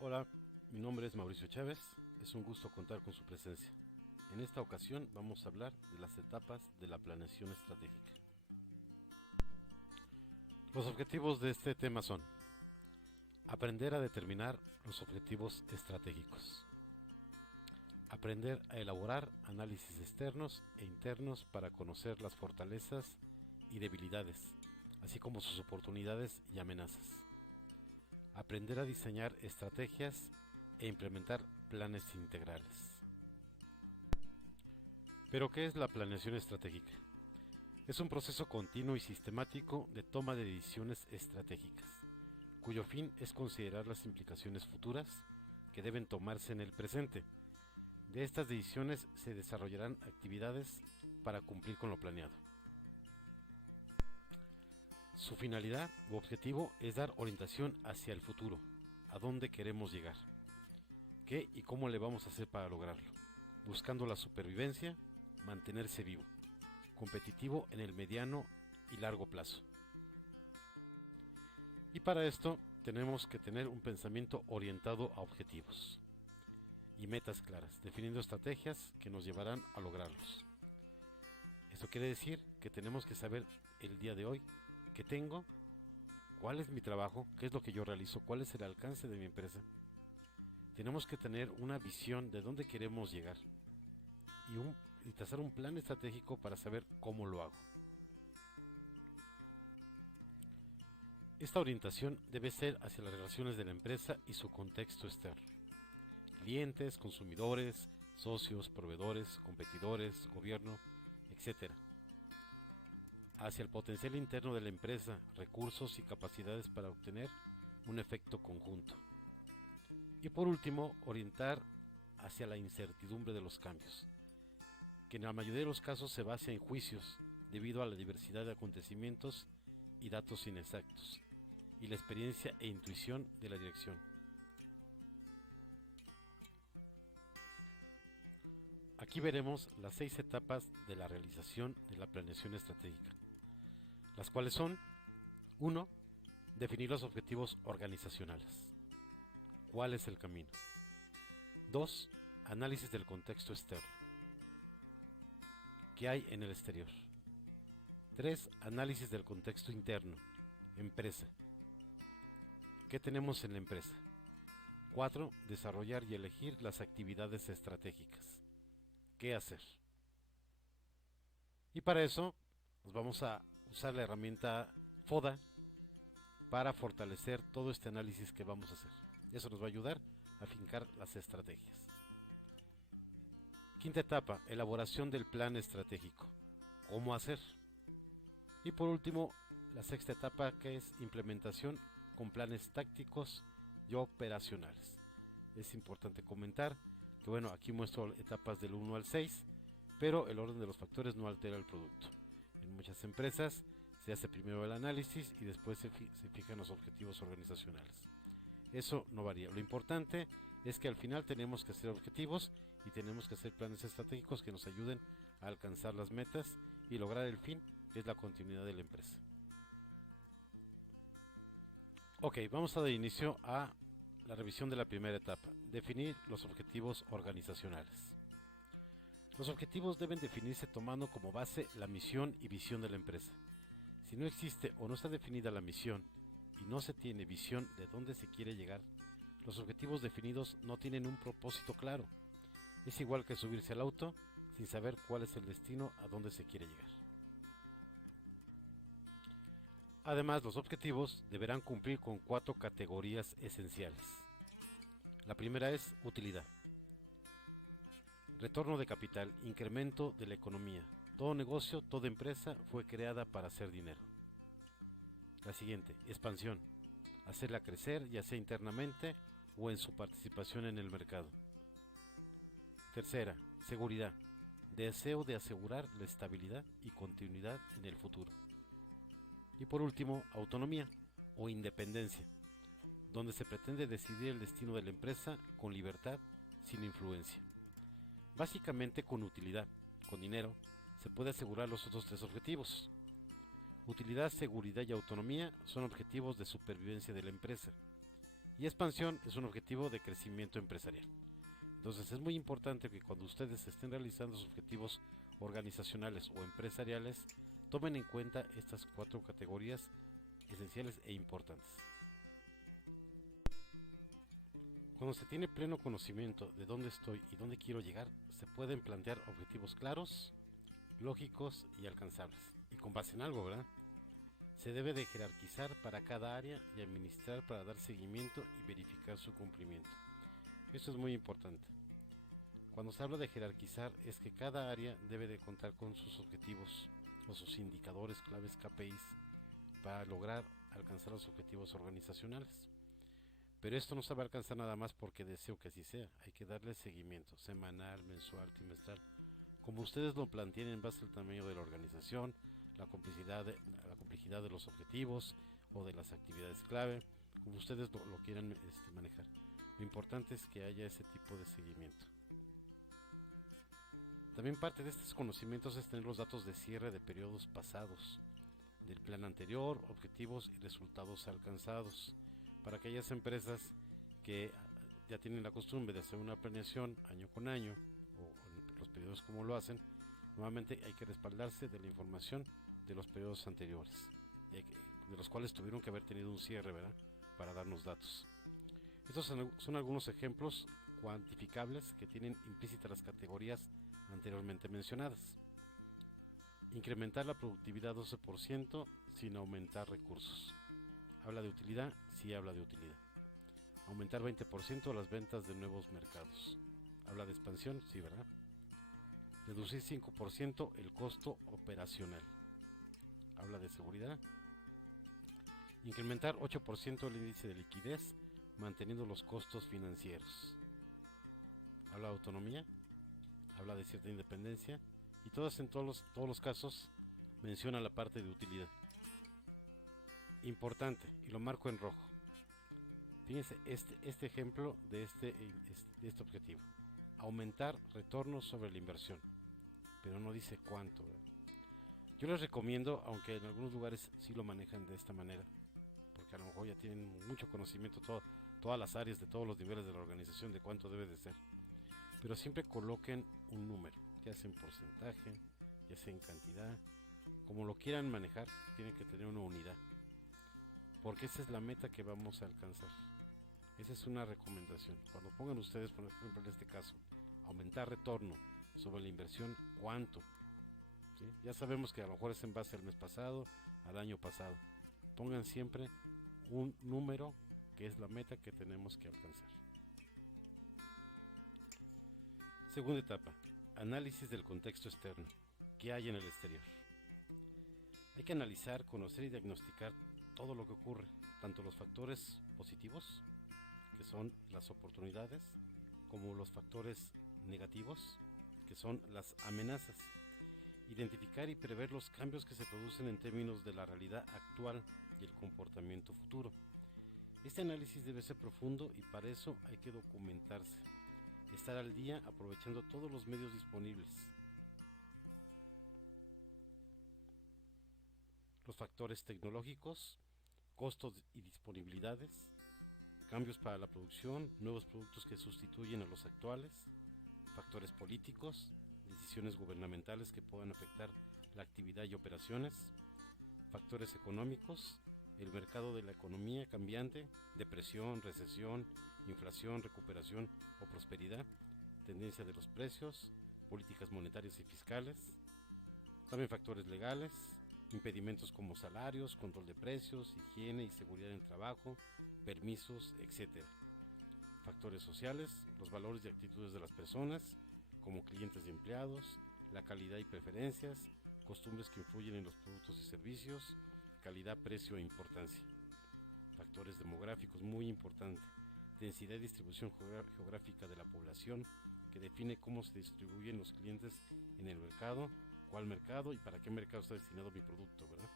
Hola, mi nombre es Mauricio Chávez, es un gusto contar con su presencia. En esta ocasión vamos a hablar de las etapas de la planeación estratégica. Los objetivos de este tema son: aprender a determinar los objetivos estratégicos, aprender a elaborar análisis externos e internos para conocer las fortalezas y debilidades, así como sus oportunidades y amenazas, aprender a diseñar estrategias e implementar planes integrales. ¿Pero qué es la planeación estratégica? Es un proceso continuo y sistemático de toma de decisiones estratégicas, cuyo fin es considerar las implicaciones futuras que deben tomarse en el presente. De estas decisiones se desarrollarán actividades para cumplir con lo planeado. Su finalidad u objetivo es dar orientación hacia el futuro, a dónde queremos llegar, qué y cómo le vamos a hacer para lograrlo, buscando la supervivencia, mantenerse vivo, competitivo en el mediano y largo plazo. Y para esto tenemos que tener un pensamiento orientado a objetivos y metas claras, definiendo estrategias que nos llevarán a lograrlos. Esto quiere decir que tenemos que saber el día de hoy qué tengo, cuál es mi trabajo, qué es lo que yo realizo, cuál es el alcance de mi empresa. Tenemos que tener una visión de dónde queremos llegar y trazar un plan estratégico para saber cómo lo hago. Esta orientación debe ser hacia las relaciones de la empresa y su contexto externo: clientes, consumidores, socios, proveedores, competidores, gobierno, etc. Hacia el potencial interno de la empresa, recursos y capacidades para obtener un efecto conjunto. Y por último, orientar hacia la incertidumbre de los cambios, que en la mayoría de los casos se basa en juicios debido a la diversidad de acontecimientos y datos inexactos, y la experiencia e intuición de la dirección. Aquí veremos las 6 etapas de la realización de la planeación estratégica, las cuales son: 1. Definir los objetivos organizacionales. ¿Cuál es el camino? 2. Análisis del contexto externo. ¿Qué hay en el exterior? 3. Análisis del contexto interno. Empresa. ¿Qué tenemos en la empresa? 4. Desarrollar y elegir las actividades estratégicas. ¿Qué hacer? Y para eso nos vamos a usar la herramienta FODA para fortalecer todo este análisis que vamos a hacer. Eso nos va a ayudar a afincar las estrategias. Quinta etapa: elaboración del plan estratégico. ¿Cómo hacer? Y por último, la sexta etapa, que es implementación con planes tácticos y operacionales. Es importante comentar que aquí muestro etapas del 1 al 6, pero el orden de los factores no altera el producto. En muchas empresas se hace primero el análisis y después se fijan los objetivos organizacionales. Eso no varía. Lo importante es que al final tenemos que hacer objetivos y tenemos que hacer planes estratégicos que nos ayuden a alcanzar las metas y lograr el fin, que es la continuidad de la empresa. Ok, vamos a dar inicio a la revisión de la primera etapa: definir los objetivos organizacionales. Los objetivos deben definirse tomando como base la misión y visión de la empresa. Si no existe o no está definida la misión y no se tiene visión de dónde se quiere llegar, los objetivos definidos no tienen un propósito claro. Es igual que subirse al auto sin saber cuál es el destino a dónde se quiere llegar. Además, los objetivos deberán cumplir con 4 categorías esenciales. La primera es utilidad. Retorno de capital, incremento de la economía. Todo negocio, toda empresa fue creada para hacer dinero. La siguiente, expansión. Hacerla crecer, ya sea internamente o en su participación en el mercado. Tercera, seguridad. Deseo de asegurar la estabilidad y continuidad en el futuro. Y por último, autonomía o independencia, donde se pretende decidir el destino de la empresa con libertad, sin influencia. Básicamente, con utilidad, con dinero, se puede asegurar los otros 3 objetivos. Utilidad, seguridad y autonomía son objetivos de supervivencia de la empresa, Y expansión es un objetivo de crecimiento empresarial. Entonces es muy importante que cuando ustedes estén realizando sus objetivos organizacionales o empresariales, tomen en cuenta estas 4 categorías esenciales e importantes. Cuando se tiene pleno conocimiento de dónde estoy y dónde quiero llegar, se pueden plantear objetivos claros, lógicos y alcanzables. Y con base en algo, ¿verdad? Se debe de jerarquizar para cada área y administrar para dar seguimiento y verificar su cumplimiento. Esto es muy importante. Cuando se habla de jerarquizar es que cada área debe de contar con sus objetivos o sus indicadores claves KPIs para lograr alcanzar los objetivos organizacionales. Pero esto no se va a alcanzar nada más porque deseo que así sea. Hay que darle seguimiento semanal, mensual, trimestral, como ustedes lo planteen en base al tamaño de la organización, la complejidad de los objetivos o de las actividades clave, como ustedes lo quieran manejar. Lo importante es que haya ese tipo de seguimiento. También parte de estos conocimientos es tener los datos de cierre de periodos pasados, del plan anterior, objetivos y resultados alcanzados, para aquellas empresas que ya tienen la costumbre de hacer una planeación año con año, o en los periodos como lo hacen. Nuevamente hay que respaldarse de la información de los periodos anteriores, de los cuales tuvieron que haber tenido un cierre, ¿verdad?, para darnos datos. Estos son algunos ejemplos cuantificables que tienen implícitas las categorías anteriormente mencionadas. Incrementar la productividad 12% sin aumentar recursos. ¿Habla de utilidad? Sí, habla de utilidad. Aumentar 20% las ventas de nuevos mercados. ¿Habla de expansión? Sí, ¿verdad? Reducir 5% el costo operacional. ¿Habla de seguridad? Incrementar 8% el índice de liquidez, manteniendo los costos financieros. ¿Habla de autonomía? Habla de cierta independencia. Y en todos los casos menciona la parte de utilidad. Importante, y lo marco en rojo. Fíjense este ejemplo de este objetivo. Aumentar retornos sobre la inversión, pero no dice cuánto, ¿verdad? Yo les recomiendo, aunque en algunos lugares sí lo manejan de esta manera, porque a lo mejor ya tienen mucho conocimiento todas las áreas de todos los niveles de la organización de cuánto debe de ser, pero siempre coloquen un número, ya sea en porcentaje, ya sea en cantidad, como lo quieran manejar, tienen que tener una unidad, porque esa es la meta que vamos a alcanzar. Esa es una recomendación. Cuando pongan ustedes, por ejemplo, en este caso, aumentar retorno sobre la inversión, ¿cuánto? ¿Sí? Ya sabemos que a lo mejor es en base al mes pasado, al año pasado. Pongan siempre un número que es la meta que tenemos que alcanzar. Segunda etapa, análisis del contexto externo. ¿Qué hay en el exterior? Hay que analizar, conocer y diagnosticar todo lo que ocurre, tanto los factores positivos, que son las oportunidades, como los factores negativos, que son las amenazas. Identificar y prever los cambios que se producen en términos de la realidad actual y el comportamiento futuro. Este análisis debe ser profundo y para eso hay que documentarse, estar al día aprovechando todos los medios disponibles. Los factores tecnológicos, costos y disponibilidades, cambios para la producción, nuevos productos que sustituyen a los actuales, factores políticos, decisiones gubernamentales que puedan afectar la actividad y operaciones, factores económicos, el mercado de la economía cambiante, depresión, recesión, inflación, recuperación o prosperidad, tendencia de los precios, políticas monetarias y fiscales, también factores legales, impedimentos como salarios, control de precios, higiene y seguridad en el trabajo, permisos, etc. Factores sociales, los valores y actitudes de las personas, como clientes y empleados, la calidad y preferencias, costumbres que influyen en los productos y servicios, calidad, precio e importancia. Factores demográficos, muy importante, densidad y distribución geográfica de la población, que define cómo se distribuyen los clientes en el mercado, cuál mercado y para qué mercado está destinado mi producto, ¿verdad?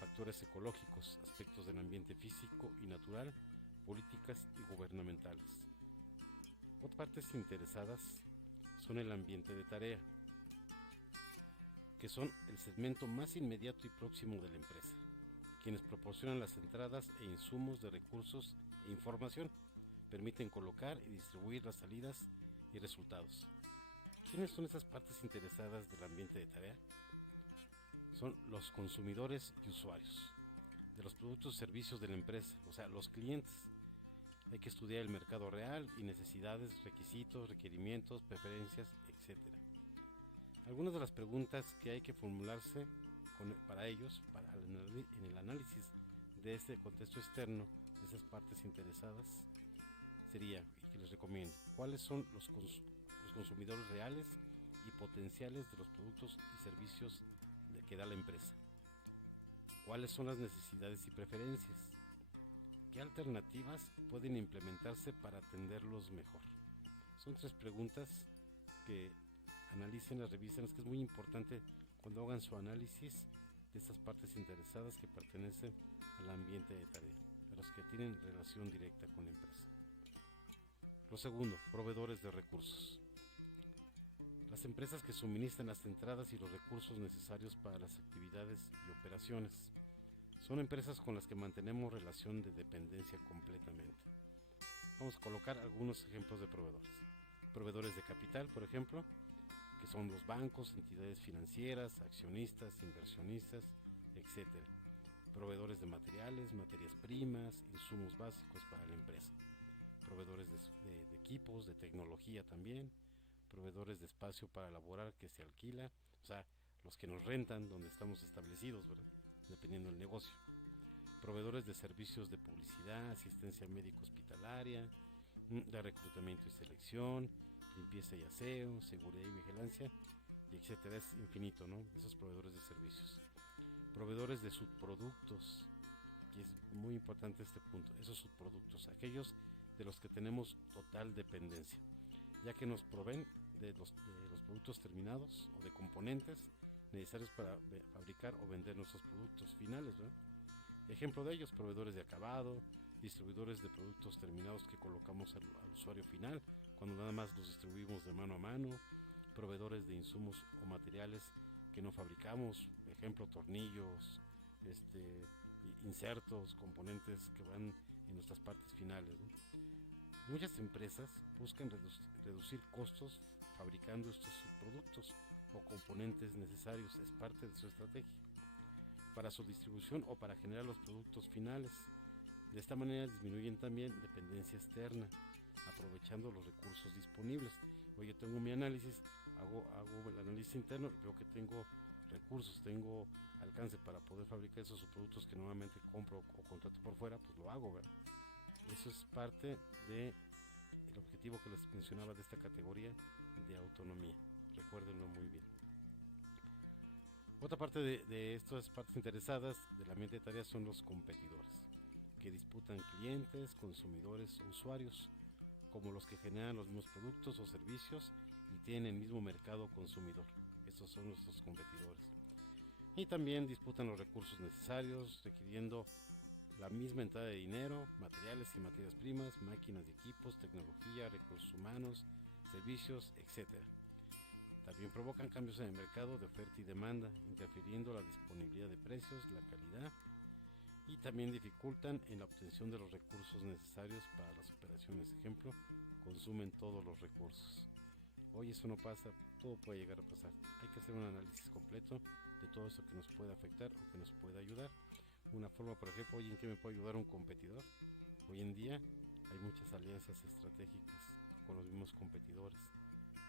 Factores ecológicos, aspectos del ambiente físico y natural, políticas y gubernamentales. Otras partes interesadas son el ambiente de tarea, que son el segmento más inmediato y próximo de la empresa. quienes proporcionan las entradas e insumos de recursos e información, permiten colocar y distribuir las salidas y resultados. ¿Quiénes son esas partes interesadas del ambiente de tarea? Son los consumidores y usuarios de los productos y servicios de la empresa, o sea, los clientes. Hay que estudiar el mercado real y necesidades, requisitos, requerimientos, preferencias, etc. Algunas de las preguntas que hay que formularse para ellos, en el análisis de este contexto externo, de esas partes interesadas, sería, y que les recomiendo, cuáles son los consumidores reales y potenciales de los productos y servicios que da la empresa. ¿Cuáles son las necesidades y preferencias? ¿Qué alternativas pueden implementarse para atenderlos mejor? Son 3 preguntas que analícenlas, revísenlas, que es muy importante cuando hagan su análisis de estas partes interesadas que pertenecen al ambiente de tarea, a los que tienen relación directa con la empresa. Lo segundo, proveedores de recursos. Las empresas que suministran las entradas y los recursos necesarios para las actividades y operaciones. Son empresas con las que mantenemos relación de dependencia completamente. Vamos a colocar algunos ejemplos de proveedores. Proveedores de capital, por ejemplo, que son los bancos, entidades financieras, accionistas, inversionistas, etc. Proveedores de materiales, materias primas, insumos básicos para la empresa. Proveedores de equipos, de tecnología también. Proveedores de espacio para elaborar que se alquila, o sea, los que nos rentan donde estamos establecidos, ¿verdad? Dependiendo del negocio. Proveedores de servicios de publicidad, asistencia médico hospitalaria, de reclutamiento y selección, limpieza y aseo, seguridad y vigilancia, y etcétera. Es infinito, ¿no? Esos proveedores de servicios. Proveedores de subproductos, y es muy importante este punto, esos subproductos, aquellos de los que tenemos total dependencia, ya que nos proveen de los productos terminados o de componentes necesarios para fabricar o vender nuestros productos finales, ¿verdad? Ejemplo de ellos, proveedores de acabado, distribuidores de productos terminados que colocamos al usuario final cuando nada más los distribuimos de mano a mano, proveedores de insumos o materiales que no fabricamos, ejemplo tornillos, insertos, componentes que van en nuestras partes finales, ¿no? Muchas empresas buscan reducir costos fabricando estos productos o componentes necesarios, es parte de su estrategia para su distribución o para generar los productos finales. De esta manera disminuyen también dependencia externa, aprovechando los recursos disponibles. Yo tengo mi análisis, hago el análisis interno y veo que tengo recursos, tengo alcance para poder fabricar esos productos que normalmente compro o contrato por fuera, pues lo hago, ¿verdad? Eso es parte del objetivo que les mencionaba de esta categoría de autonomía. Recuérdenlo muy bien. Otra parte de estas partes interesadas del ambiente de tareas son los competidores, que disputan clientes, consumidores o usuarios, como los que generan los mismos productos o servicios y tienen el mismo mercado consumidor. Estos son nuestros competidores. Y también disputan los recursos necesarios, requiriendo la misma entrada de dinero, materiales y materias primas, máquinas y equipos, tecnología, recursos humanos, servicios, etc. También provocan cambios en el mercado de oferta y demanda, interfiriendo la disponibilidad de precios, la calidad, y también dificultan en la obtención de los recursos necesarios para las operaciones. Ejemplo, consumen todos los recursos. Hoy eso no pasa, todo puede llegar a pasar. Hay que hacer un análisis completo de todo eso que nos puede afectar o que nos puede ayudar. Una forma, por ejemplo, ¿en qué me puede ayudar un competidor? Hoy en día hay muchas alianzas estratégicas con los mismos competidores.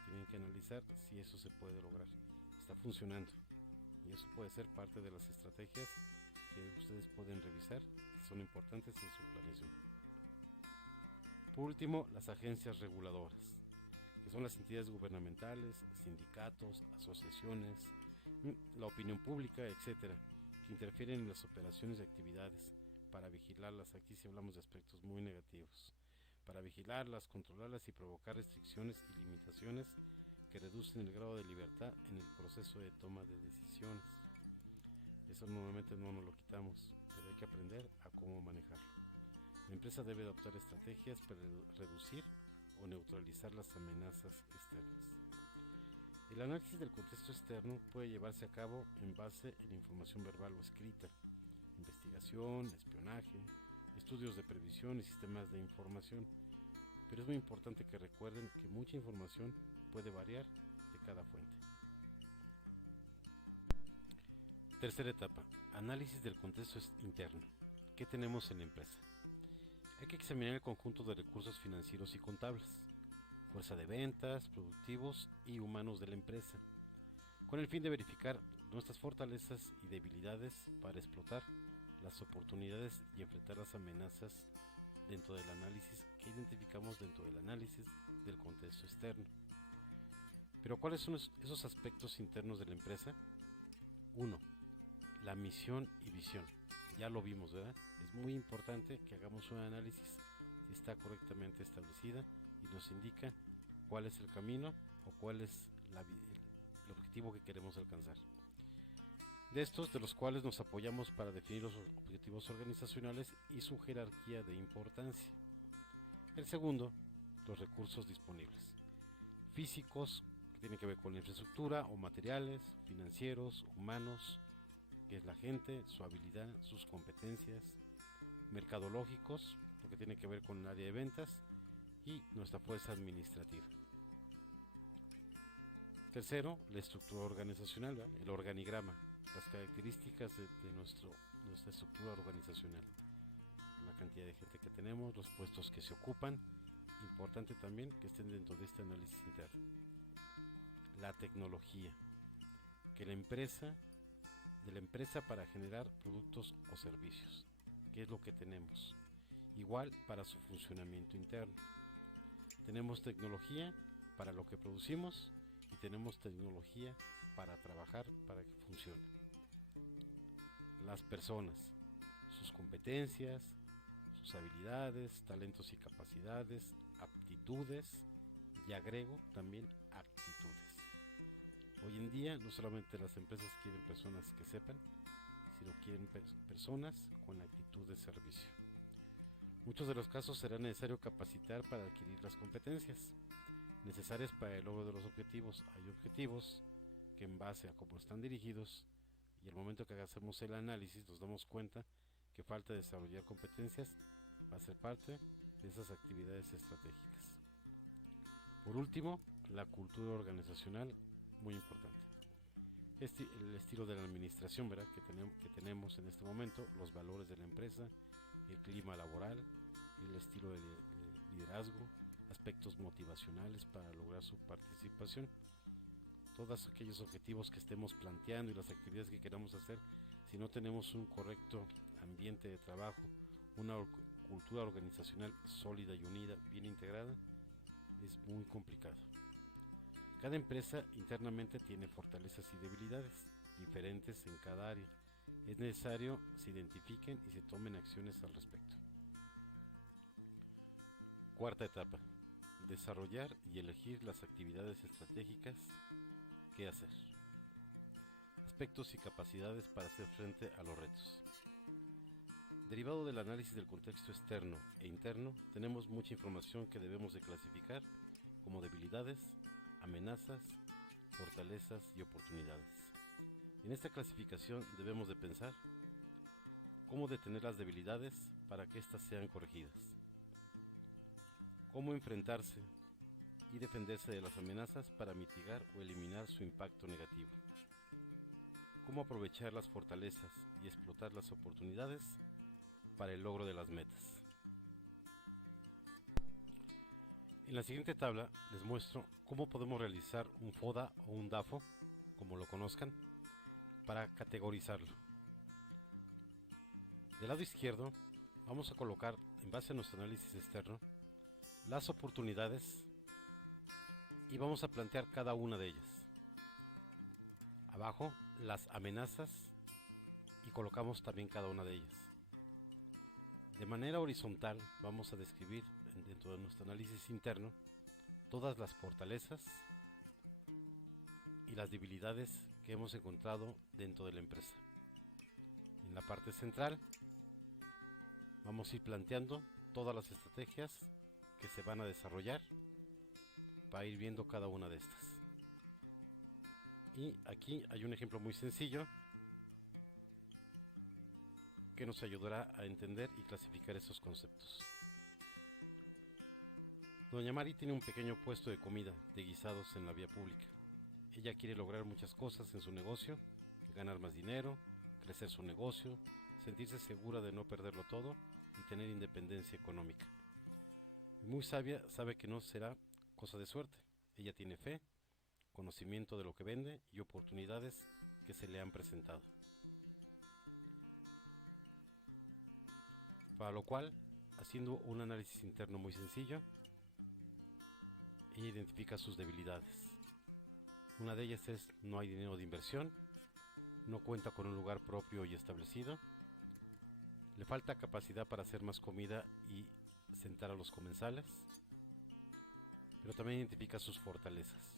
Tienen que analizar si eso se puede lograr. Está funcionando. Y eso puede ser parte de las estrategias que ustedes pueden revisar, que son importantes en su planeación. Por último, las agencias reguladoras, que son las entidades gubernamentales, sindicatos, asociaciones, la opinión pública, etcétera, que interfieren en las operaciones y actividades para vigilarlas. Aquí sí hablamos de aspectos muy negativos, para vigilarlas, controlarlas y provocar restricciones y limitaciones que reducen el grado de libertad en el proceso de toma de decisiones. Eso normalmente no nos lo quitamos, pero hay que aprender a cómo manejarlo. La empresa debe adoptar estrategias para reducir o neutralizar las amenazas externas. El análisis del contexto externo puede llevarse a cabo en base a la información verbal o escrita, investigación, espionaje, estudios de previsión y sistemas de información. Pero es muy importante que recuerden que mucha información puede variar de cada fuente. Tercera etapa, análisis del contexto interno. ¿Qué tenemos en la empresa? Hay que examinar el conjunto de recursos financieros y contables, fuerza de ventas, productivos y humanos de la empresa, con el fin de verificar nuestras fortalezas y debilidades para explotar las oportunidades y enfrentar las amenazas dentro del análisis que identificamos dentro del análisis del contexto externo. Pero ¿cuáles son esos aspectos internos de la empresa? 1. La misión y visión. Ya lo vimos, ¿verdad? Es muy importante que hagamos un análisis si está correctamente establecida y nos indica cuál es el camino o cuál es el objetivo que queremos alcanzar. De estos, de los cuales nos apoyamos para definir los objetivos organizacionales y su jerarquía de importancia. El segundo, los recursos disponibles. Físicos, que tienen que ver con la infraestructura o materiales, financieros, humanos, que es la gente, su habilidad, sus competencias, mercadológicos, lo que tiene que ver con el área de ventas, y nuestra fuerza administrativa. Tercero, la estructura organizacional, ¿verdad? El organigrama, las características de nuestra estructura organizacional, la cantidad de gente que tenemos, los puestos que se ocupan, importante también que estén dentro de este análisis interno. La tecnología, que de la empresa para generar productos o servicios, que es lo que tenemos. Igual para su funcionamiento interno. Tenemos tecnología para lo que producimos y tenemos tecnología para trabajar, para que funcione. Las personas, sus competencias, sus habilidades, talentos y capacidades, aptitudes, y agrego también actitudes. Hoy en día no solamente las empresas quieren personas que sepan, sino quieren personas con actitud de servicio. Muchos de los casos será necesario capacitar para adquirir las competencias necesarias para el logro de los objetivos. Hay objetivos que en base a cómo están dirigidos y al momento que hacemos el análisis nos damos cuenta que falta desarrollar competencias va a ser parte de esas actividades estratégicas. Por último, la cultura organizacional, muy importante. El estilo de la administración, ¿verdad? que tenemos en este momento, los valores de la empresa, el clima laboral, el estilo de liderazgo, aspectos motivacionales para lograr su participación. Todos aquellos objetivos que estemos planteando y las actividades que queramos hacer, si no tenemos un correcto ambiente de trabajo, una cultura organizacional sólida y unida, bien integrada, es muy complicado. Cada empresa internamente tiene fortalezas y debilidades diferentes en cada área. Es necesario se identifiquen y se tomen acciones al respecto. Cuarta etapa, desarrollar y elegir las actividades estratégicas que hacer. Aspectos y capacidades para hacer frente a los retos. Derivado del análisis del contexto externo e interno, tenemos mucha información que debemos de clasificar como debilidades, amenazas, fortalezas y oportunidades. En esta clasificación debemos de pensar cómo detener las debilidades para que éstas sean corregidas, cómo enfrentarse y defenderse de las amenazas para mitigar o eliminar su impacto negativo, cómo aprovechar las fortalezas y explotar las oportunidades para el logro de las metas. En la siguiente tabla les muestro cómo podemos realizar un FODA o un DAFO, como lo conozcan, para categorizarlo. Del lado izquierdo vamos a colocar, en base a nuestro análisis externo, las oportunidades y vamos a plantear cada una de ellas. Abajo las amenazas y colocamos también cada una de ellas. De manera horizontal vamos a describir dentro de nuestro análisis interno todas las fortalezas y las debilidades que hemos encontrado dentro de la empresa. En la parte central vamos a ir planteando todas las estrategias que se van a desarrollar para ir viendo cada una de estas. Y aquí hay un ejemplo muy sencillo que nos ayudará a entender y clasificar estos conceptos. Doña Mari tiene un pequeño puesto de comida, de guisados en la vía pública. Ella quiere lograr muchas cosas en su negocio, ganar más dinero, crecer su negocio, sentirse segura de no perderlo todo y tener independencia económica. Muy sabia, sabe que no será cosa de suerte. Ella tiene fe, conocimiento de lo que vende y oportunidades que se le han presentado. Para lo cual, haciendo un análisis interno muy sencillo, ella identifica sus debilidades. Una de ellas es: no hay dinero de inversión, no cuenta con un lugar propio y establecido, le falta capacidad para hacer más comida y sentar a los comensales, pero también identifica sus fortalezas: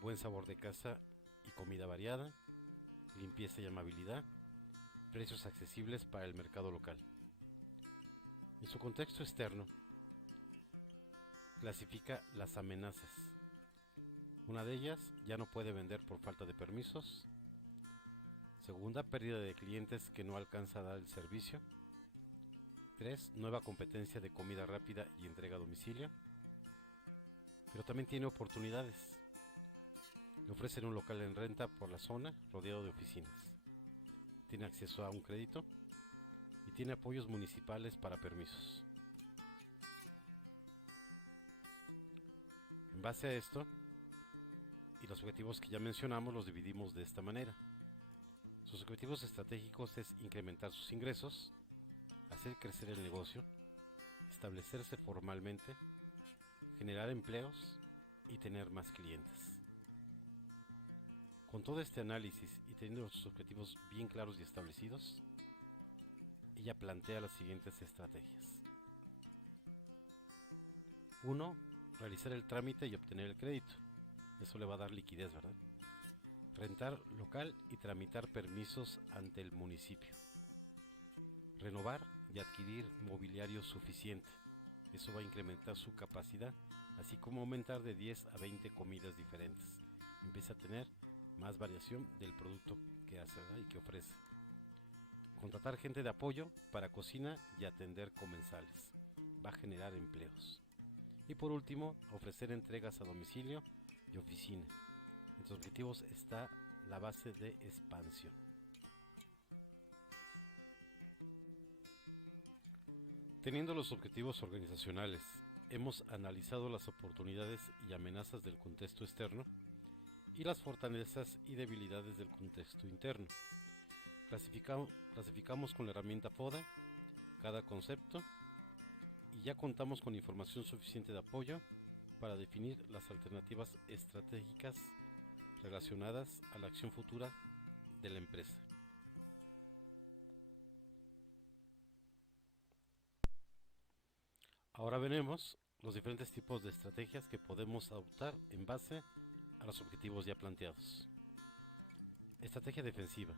buen sabor de casa y comida variada, limpieza y amabilidad, precios accesibles para el mercado local. En su contexto externo, clasifica las amenazas. Una de ellas: ya no puede vender por falta de permisos. Segunda, pérdida de clientes que no alcanza a dar el servicio. 3, nueva competencia de comida rápida y entrega a domicilio. Pero también tiene oportunidades. Le ofrecen un local en renta por la zona, rodeado de oficinas. Tiene acceso a un crédito y tiene apoyos municipales para permisos. En base a esto y los objetivos que ya mencionamos, los dividimos de esta manera. Sus objetivos estratégicos es incrementar sus ingresos, hacer crecer el negocio, establecerse formalmente, generar empleos y tener más clientes. Con todo este análisis y teniendo sus objetivos bien claros y establecidos, ella plantea las siguientes estrategias. 1. Realizar el trámite y obtener el crédito. Eso le va a dar liquidez, ¿verdad? Rentar local y tramitar permisos ante el municipio. Renovar y adquirir mobiliario suficiente. Eso va a incrementar su capacidad, así como aumentar de 10 a 20 comidas diferentes. Empieza a tener más variación del producto que hace, ¿verdad?, y que ofrece. Contratar gente de apoyo para cocina y atender comensales. Va a generar empleos. Y por último, ofrecer entregas a domicilio y oficina. Entre los objetivos está la base de expansión. Teniendo los objetivos organizacionales, hemos analizado las oportunidades y amenazas del contexto externo y las fortalezas y debilidades del contexto interno. Clasificamos con la herramienta FODA cada concepto y ya contamos con información suficiente de apoyo para definir las alternativas estratégicas relacionadas a la acción futura de la empresa. Ahora veremos los diferentes tipos de estrategias que podemos adoptar en base a los objetivos ya planteados. Estrategia defensiva.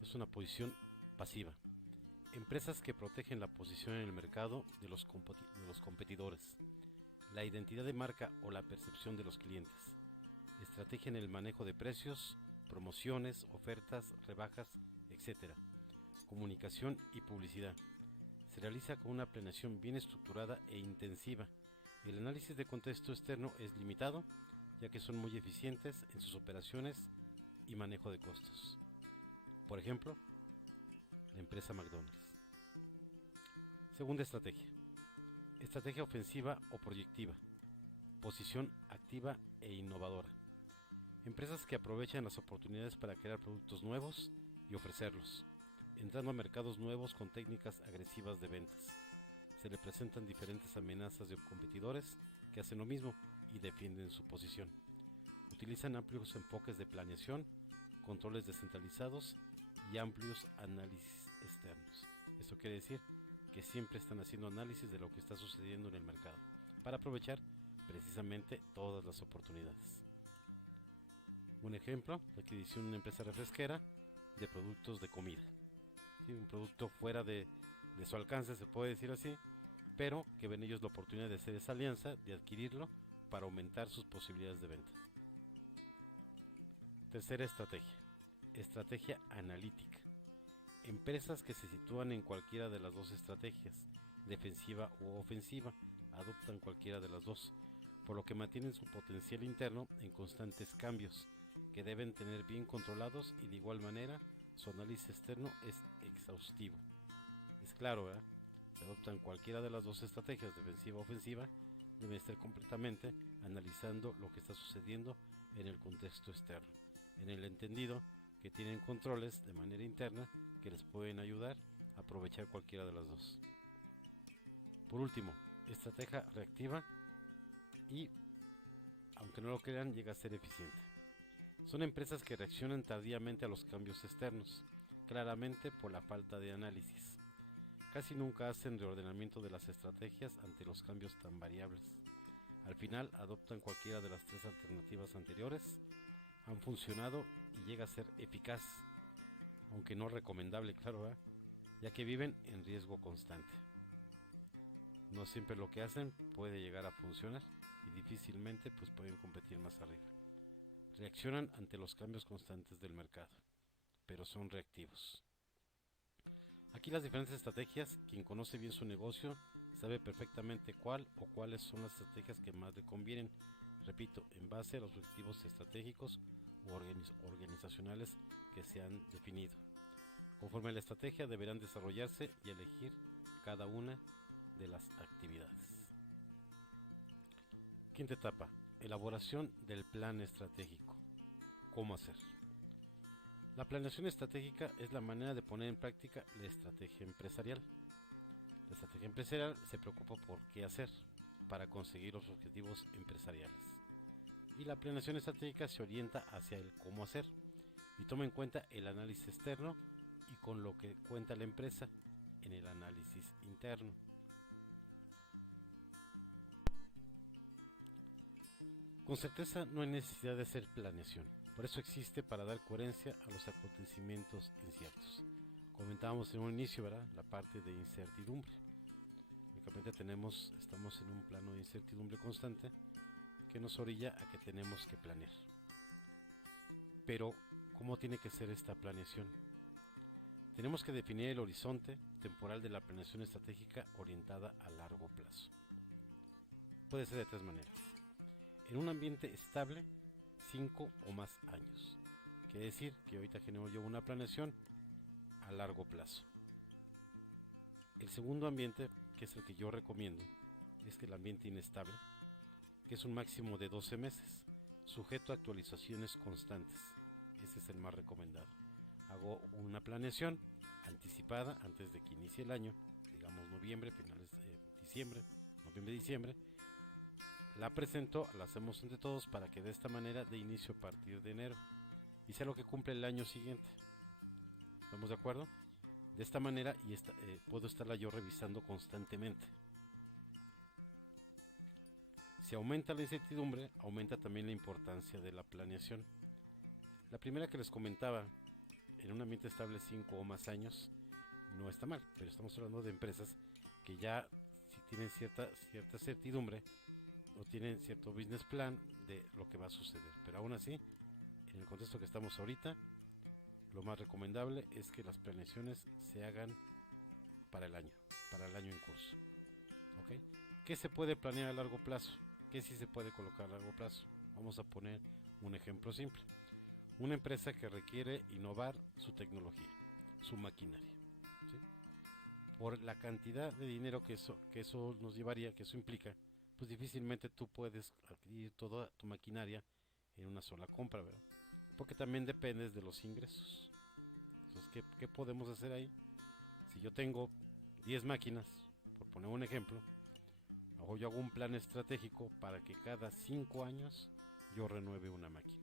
Es una posición pasiva. Empresas que protegen la posición en el mercado de los competidores, la identidad de marca o la percepción de los clientes. Estrategia en el manejo de precios, promociones, ofertas, rebajas, etc. Comunicación y publicidad. Se realiza con una planeación bien estructurada e intensiva. El análisis de contexto externo es limitado, ya que son muy eficientes en sus operaciones y manejo de costos. Por ejemplo, la empresa McDonald's. Segunda estrategia. Estrategia ofensiva o proyectiva. Posición activa e innovadora. Empresas que aprovechan las oportunidades para crear productos nuevos y ofrecerlos, entrando a mercados nuevos con técnicas agresivas de ventas. Se le presentan diferentes amenazas de competidores que hacen lo mismo y defienden su posición. Utilizan amplios enfoques de planeación, controles descentralizados y amplios análisis externos. Esto quiere decir que siempre están haciendo análisis de lo que está sucediendo en el mercado para aprovechar precisamente todas las oportunidades. Un ejemplo, la adquisición de una empresa refresquera de productos de comida. ¿Sí? Un producto fuera de su alcance, se puede decir así, pero que ven ellos la oportunidad de hacer esa alianza, de adquirirlo para aumentar sus posibilidades de venta. Tercera estrategia, estrategia analítica. Empresas que se sitúan en cualquiera de las dos estrategias, defensiva u ofensiva, adoptan cualquiera de las dos, por lo que mantienen su potencial interno en constantes cambios, que deben tener bien controlados, y de igual manera su análisis externo es exhaustivo. Es claro, ¿verdad? Se adoptan cualquiera de las dos estrategias, defensiva o ofensiva, deben estar completamente analizando lo que está sucediendo en el contexto externo, en el entendido que tienen controles de manera interna que les pueden ayudar a aprovechar cualquiera de las dos. Por último, estrategia reactiva y, aunque no lo crean, llega a ser eficiente. Son empresas que reaccionan tardíamente a los cambios externos, claramente por la falta de análisis. Casi nunca hacen reordenamiento de las estrategias ante los cambios tan variables. Al final adoptan cualquiera de las tres alternativas anteriores, han funcionado y llega a ser eficaz, aunque no recomendable, claro, ya que viven en riesgo constante. No siempre lo que hacen puede llegar a funcionar y difícilmente pues pueden competir más arriba. Reaccionan ante los cambios constantes del mercado, pero son reactivos. Aquí las diferentes estrategias, quien conoce bien su negocio sabe perfectamente cuál o cuáles son las estrategias que más le convienen, repito, en base a los objetivos estratégicos o organizacionales que se han definido. Conforme a la estrategia deberán desarrollarse y elegir cada una de las actividades. Quinta etapa, elaboración del plan estratégico. ¿Cómo hacer? La planeación estratégica es la manera de poner en práctica la estrategia empresarial. La estrategia empresarial se preocupa por qué hacer para conseguir los objetivos empresariales. Y la planeación estratégica se orienta hacia el cómo hacer y toma en cuenta el análisis externo y con lo que cuenta la empresa en el análisis interno. Con certeza no hay necesidad de hacer planeación, por eso existe para dar coherencia a los acontecimientos inciertos. Comentábamos en un inicio, ¿verdad?, la parte de incertidumbre. Únicamente estamos en un plano de incertidumbre constante que nos orilla a que tenemos que planear. Pero, ¿cómo tiene que ser esta planeación? Tenemos que definir el horizonte temporal de la planeación estratégica orientada a largo plazo. Puede ser de tres maneras. En un ambiente estable, 5 o más años. Quiere decir que ahorita genero yo una planeación a largo plazo. El segundo ambiente, que es el que yo recomiendo, es el ambiente inestable, que es un máximo de 12 meses, sujeto a actualizaciones constantes. Ese es el más recomendado. Hago una planeación anticipada antes de que inicie el año, digamos noviembre, finales de diciembre, noviembre-diciembre. La presento, la hacemos entre todos para que de esta manera dé inicio a partir de enero y sea lo que cumple el año siguiente. ¿Estamos de acuerdo? De esta manera puedo estarla yo revisando constantemente. Si aumenta la incertidumbre, aumenta también la importancia de la planeación. La primera que les comentaba, en un ambiente estable 5 o más años, no está mal, pero estamos hablando de empresas que ya si tienen cierta certidumbre o tienen cierto business plan de lo que va a suceder. Pero aún así, en el contexto que estamos ahorita, lo más recomendable es que las planeaciones se hagan para el año en curso. ¿Okay? ¿Qué se puede planear a largo plazo? ¿Qué sí se puede colocar a largo plazo? Vamos a poner un ejemplo simple. Una empresa que requiere innovar su tecnología, su maquinaria. ¿Sí? Por la cantidad de dinero que eso nos llevaría, que eso implica, pues difícilmente tú puedes adquirir toda tu maquinaria en una sola compra, ¿verdad? Porque también dependes de los ingresos. Entonces, ¿qué podemos hacer ahí? Si yo tengo 10 máquinas, por poner un ejemplo, yo hago un plan estratégico para que cada 5 años yo renueve una máquina.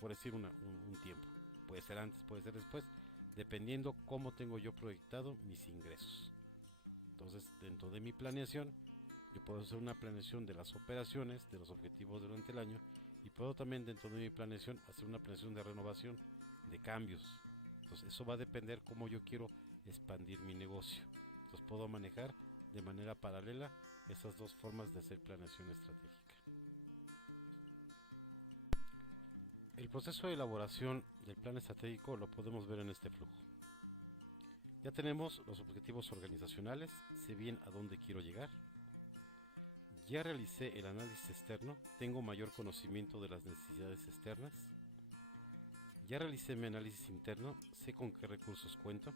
Por decir un tiempo. Puede ser antes, puede ser después, dependiendo cómo tengo yo proyectado mis ingresos. Entonces, dentro de mi planeación, yo puedo hacer una planeación de las operaciones, de los objetivos durante el año, y puedo también dentro de mi planeación hacer una planeación de renovación, de cambios. Entonces eso va a depender cómo yo quiero expandir mi negocio. Entonces puedo manejar de manera paralela esas dos formas de hacer planeación estratégica. El proceso de elaboración del plan estratégico lo podemos ver en este flujo. Ya tenemos los objetivos organizacionales, sé bien a dónde quiero llegar. Ya realicé el análisis externo, tengo mayor conocimiento de las necesidades externas. Ya realicé mi análisis interno, sé con qué recursos cuento.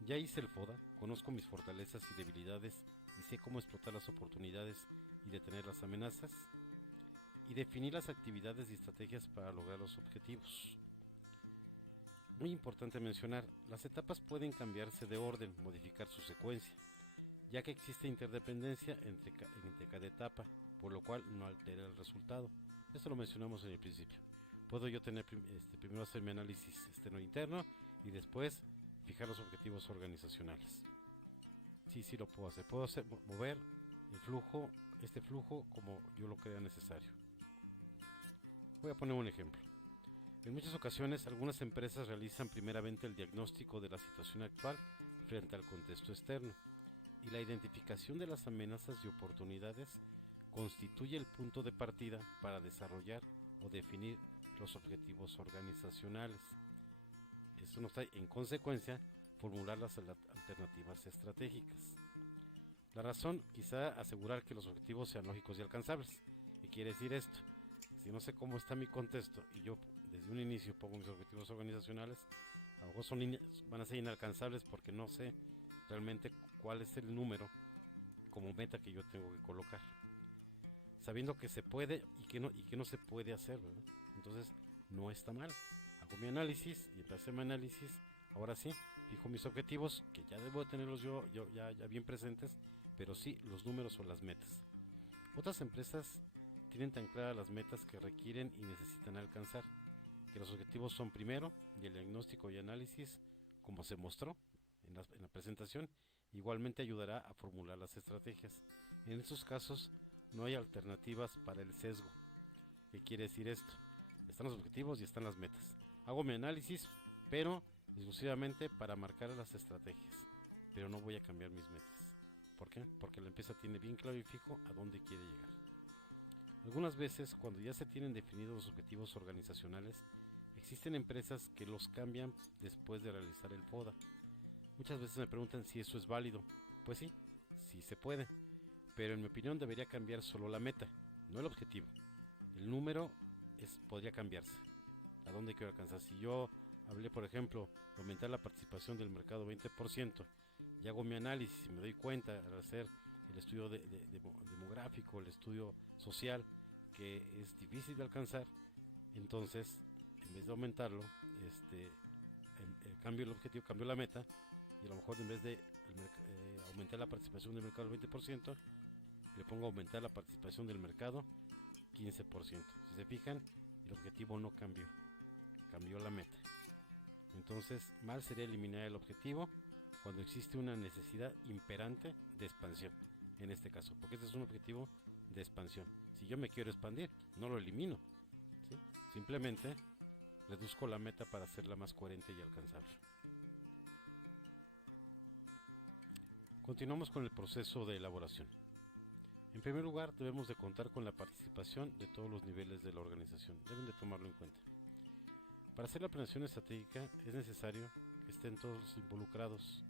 Ya hice el FODA, conozco mis fortalezas y debilidades y sé cómo explotar las oportunidades y detener las amenazas. Y definir las actividades y estrategias para lograr los objetivos. Muy importante mencionar, las etapas pueden cambiarse de orden, modificar su secuencia, ya que existe interdependencia entre cada etapa, por lo cual no altera el resultado. Esto lo mencionamos en el principio. Puedo yo tener primero hacer mi análisis externo e interno y después fijar los objetivos organizacionales. Sí lo puedo hacer. Puedo mover el flujo, este flujo como yo lo crea necesario. Voy a poner un ejemplo. En muchas ocasiones, algunas empresas realizan primeramente el diagnóstico de la situación actual frente al contexto externo, y la identificación de las amenazas y oportunidades constituye el punto de partida para desarrollar o definir los objetivos organizacionales. Esto nos trae, en consecuencia, formular las alternativas estratégicas. La razón, quizá asegurar que los objetivos sean lógicos y alcanzables. ¿Qué quiere decir esto? Si no sé cómo está mi contexto y yo desde un inicio pongo mis objetivos organizacionales, a lo mejor van a ser inalcanzables porque no sé realmente cuál es el número como meta que yo tengo que colocar, sabiendo que se puede y que no se puede hacer, ¿verdad? Entonces no está mal. Hago mi análisis y empecé mi análisis. Ahora sí, fijo mis objetivos, que ya debo de tenerlos yo ya bien presentes, pero sí los números o las metas. Otras empresas tienen tan claras las metas que requieren y necesitan alcanzar, que los objetivos son primero, y el diagnóstico y análisis, como se mostró en la presentación, igualmente ayudará a formular las estrategias. En estos casos no hay alternativas para el sesgo. ¿Qué quiere decir esto? Están los objetivos y están las metas. Hago mi análisis, pero exclusivamente para marcar las estrategias, pero no voy a cambiar mis metas. ¿Por qué? Porque la empresa tiene bien claro y fijo a dónde quiere llegar. Algunas veces, cuando ya se tienen definidos los objetivos organizacionales, existen empresas que los cambian después de realizar el FODA. Muchas veces me preguntan si eso es válido. Pues sí, sí se puede, pero en mi opinión debería cambiar solo la meta, no el objetivo. El número podría cambiarse. ¿A dónde quiero alcanzar? Si yo hablé, por ejemplo, de aumentar la participación del mercado 20%, y hago mi análisis y me doy cuenta al hacer el estudio demográfico, el estudio social, que es difícil de alcanzar, entonces, en vez de aumentarlo, cambio el objetivo, cambio la meta, y a lo mejor en vez de aumentar la participación del mercado al 20%, le pongo aumentar la participación del mercado 15%. Si se fijan, el objetivo no cambió, cambió la meta. Entonces, mal sería eliminar el objetivo cuando existe una necesidad imperante de expansión, en este caso, porque este es un objetivo de expansión. Si yo me quiero expandir, no lo elimino, ¿sí? Simplemente reduzco la meta para hacerla más coherente y alcanzable. Continuamos con el proceso de elaboración. En primer lugar, debemos de contar con la participación de todos los niveles de la organización. Deben de tomarlo en cuenta. Para hacer la planeación estratégica es necesario que estén todos los involucrados,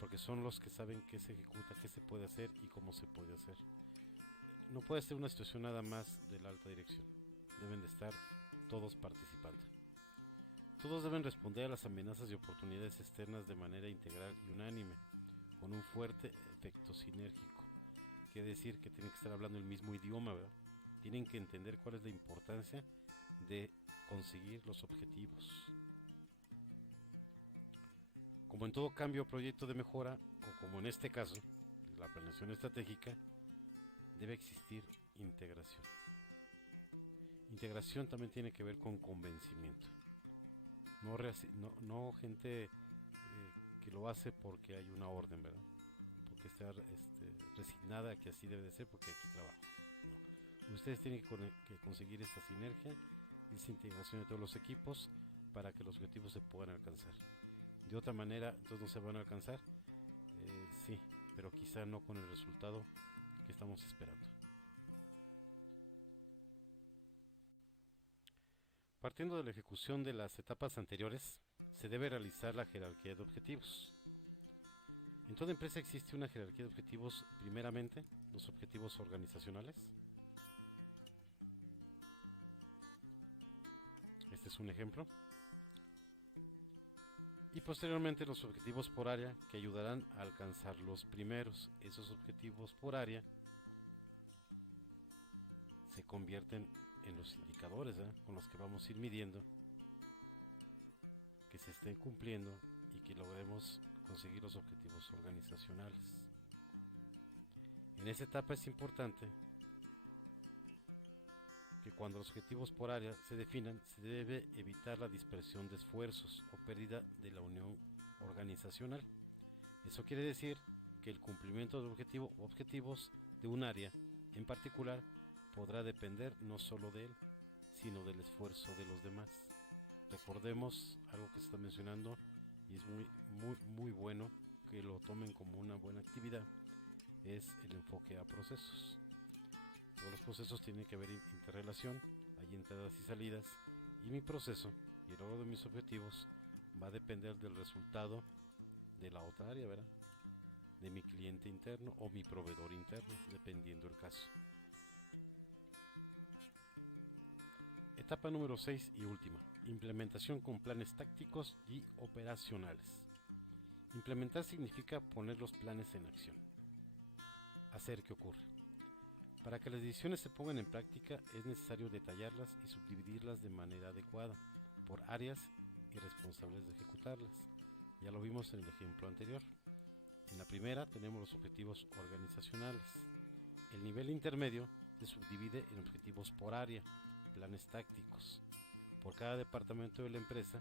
porque son los que saben qué se ejecuta, qué se puede hacer y cómo se puede hacer. No puede ser una situación nada más de la alta dirección. Deben de estar todos participando. Todos deben responder a las amenazas y oportunidades externas de manera integral y unánime, con un fuerte efecto sinérgico. Quiere decir que tienen que estar hablando el mismo idioma, ¿verdad? Tienen que entender cuál es la importancia de conseguir los objetivos. Como en todo cambio o proyecto de mejora, o como en este caso, la planeación estratégica, debe existir integración. Integración también tiene que ver con convencimiento. No gente que lo hace porque hay una orden, ¿verdad? Porque está resignada a que así debe de ser porque aquí trabajo. No. Ustedes tienen que conseguir esta sinergia y esa integración de todos los equipos para que los objetivos se puedan alcanzar. De otra manera, entonces no se van a alcanzar, sí, pero quizá no con el resultado que estamos esperando. Partiendo de la ejecución de las etapas anteriores, se debe realizar la jerarquía de objetivos. En toda empresa existe una jerarquía de objetivos. Primeramente, los objetivos organizacionales. Este es un ejemplo. Y posteriormente los objetivos por área, que ayudarán a alcanzar los primeros. Esos objetivos por área se convierten en los indicadores, con los que vamos a ir midiendo que se estén cumpliendo y que logremos conseguir los objetivos organizacionales. En esta etapa es importante que cuando los objetivos por área se definan, se debe evitar la dispersión de esfuerzos o pérdida de la unión organizacional. Eso quiere decir que el cumplimiento del objetivo o objetivos de un área en particular podrá depender no solo de él, sino del esfuerzo de los demás. Recordemos algo que se está mencionando y es muy bueno que lo tomen como una buena actividad, es el enfoque a procesos. Todos los procesos tienen que haber interrelación, hay entradas y salidas, y mi proceso y el logro de mis objetivos va a depender del resultado de la otra área, ¿verdad? De mi cliente interno o mi proveedor interno, dependiendo el caso. Etapa número 6 y última, implementación con planes tácticos y operacionales. Implementar significa poner los planes en acción, hacer que ocurra. Para que las decisiones se pongan en práctica es necesario detallarlas y subdividirlas de manera adecuada por áreas y responsables de ejecutarlas. Ya lo vimos en el ejemplo anterior. En la primera tenemos los objetivos organizacionales. El nivel intermedio se subdivide en objetivos por área, planes tácticos, por cada departamento de la empresa,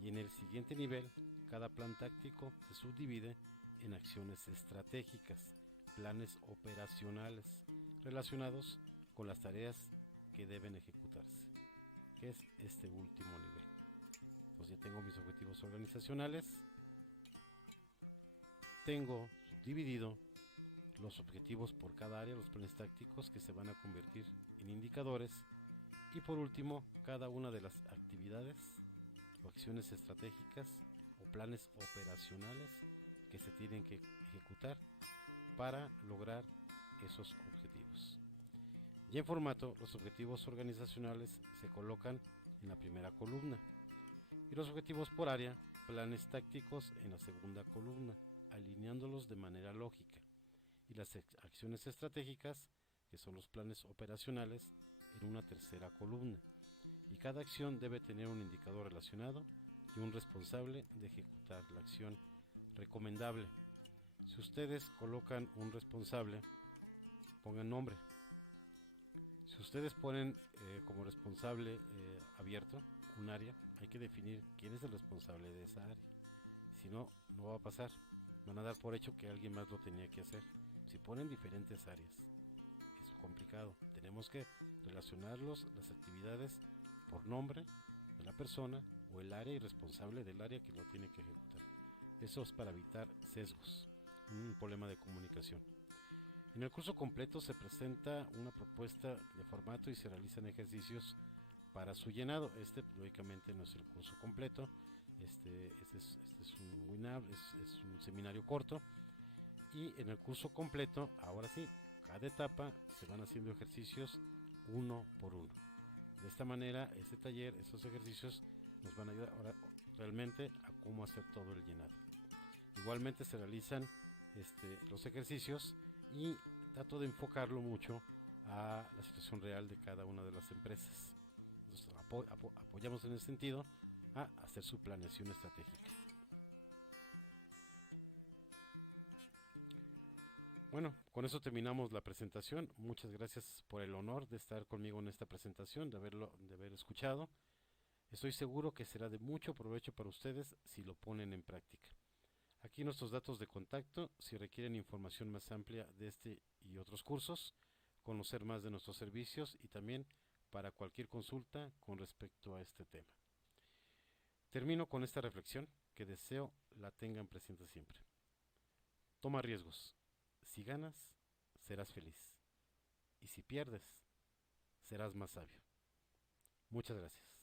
y en el siguiente nivel cada plan táctico se subdivide en acciones estratégicas, planes operacionales relacionados con las tareas que deben ejecutarse, que es este último nivel. Entonces ya tengo mis objetivos organizacionales, tengo subdividido los objetivos por cada área, los planes tácticos que se van a convertir en indicadores, y por último cada una de las actividades o acciones estratégicas o planes operacionales que se tienen que ejecutar para lograr esos objetivos. Y en formato, los objetivos organizacionales se colocan en la primera columna y los objetivos por área, planes tácticos, en la segunda columna, alineándolos de manera lógica, y las acciones estratégicas, que son los planes operacionales, en una tercera columna, y cada acción debe tener un indicador relacionado y un responsable de ejecutar la acción. Recomendable: si ustedes colocan un responsable, pongan nombre. Si ustedes ponen como responsable abierto un área, hay que definir quién es el responsable de esa área. Si no, no va a pasar. Van a dar por hecho que alguien más lo tenía que hacer. Si ponen diferentes áreas, es complicado. Tenemos que relacionarlos, las actividades, por nombre de la persona o el área y responsable del área que lo tiene que ejecutar. Eso es para evitar sesgos, un problema de comunicación. En el curso completo se presenta una propuesta de formato y se realizan ejercicios para su llenado. Este lógicamente no es el curso completo, este es un webinar, es un seminario corto, y en el curso completo, ahora sí, cada etapa se van haciendo ejercicios uno por uno. De esta manera, este taller, estos ejercicios nos van a ayudar ahora realmente a cómo hacer todo el llenado. Igualmente se realizan los ejercicios y trato de enfocarlo mucho a la situación real de cada una de las empresas. Entonces apoyamos en ese sentido a hacer su planeación estratégica. Bueno, con eso terminamos la presentación. Muchas gracias por el honor de estar conmigo en esta presentación, de haber escuchado. Estoy seguro que será de mucho provecho para ustedes si lo ponen en práctica. Aquí nuestros datos de contacto si requieren información más amplia de este y otros cursos, conocer más de nuestros servicios y también para cualquier consulta con respecto a este tema. Termino con esta reflexión que deseo la tengan presente siempre. Toma riesgos. Si ganas, serás feliz. Y si pierdes, serás más sabio. Muchas gracias.